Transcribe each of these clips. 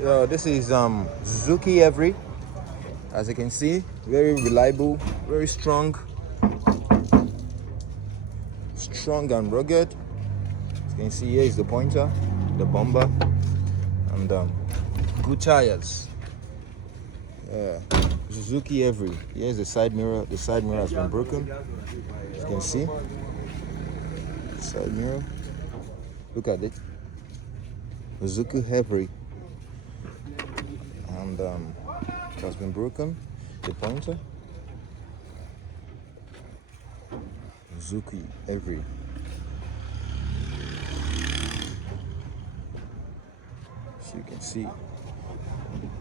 This is Suzuki Every. As you can see, very reliable, very strong and rugged. As you can see, here is the pointer, the bumper, and good tires. Suzuki Every. Here's the side mirror. The side mirror has been broken. As you can see, side mirror. Look at it. Suzuki Every. And it has been broken. The pointer. Suzuki Every. So you can see.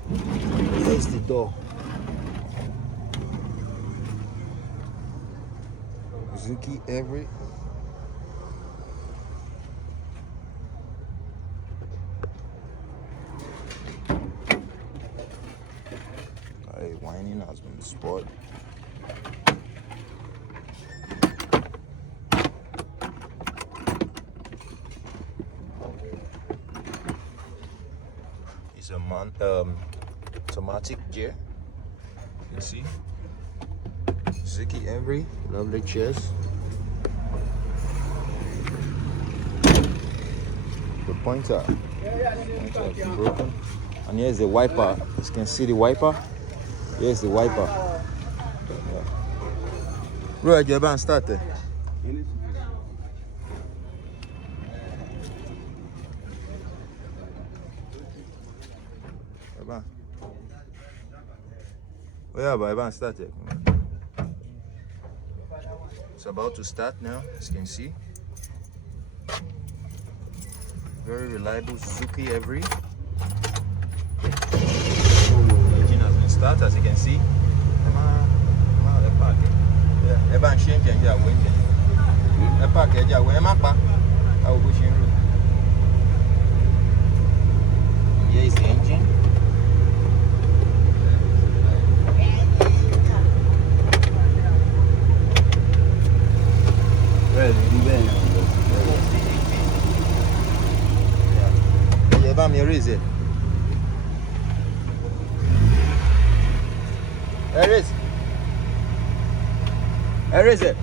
There's the door. Suzuki Every. Whining has been spoiled. It's a automatic gear. You can see Suzuki Every, lovely chairs. The pointer has been broken, and here's the wiper. You can see the wiper. Here's the wiper. Yeah. Bro, you better start it. Oh yeah, but I haven't started. It's about to start now, as you can see. Very reliable Suzuki Every. Engine has been started, as you can see. Here is the engine. Where is it? Where is it? Where is it?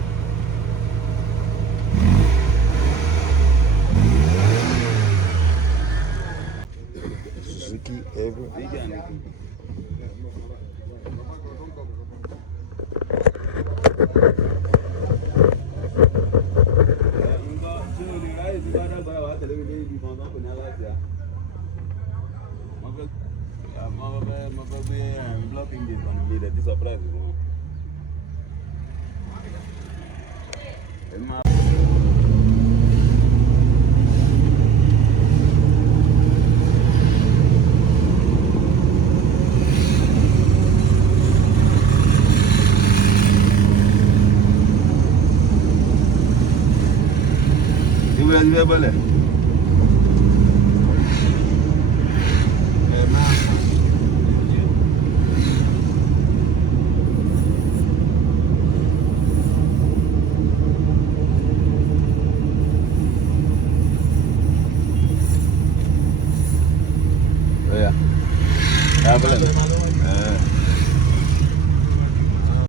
Suzuki Every. You will be able to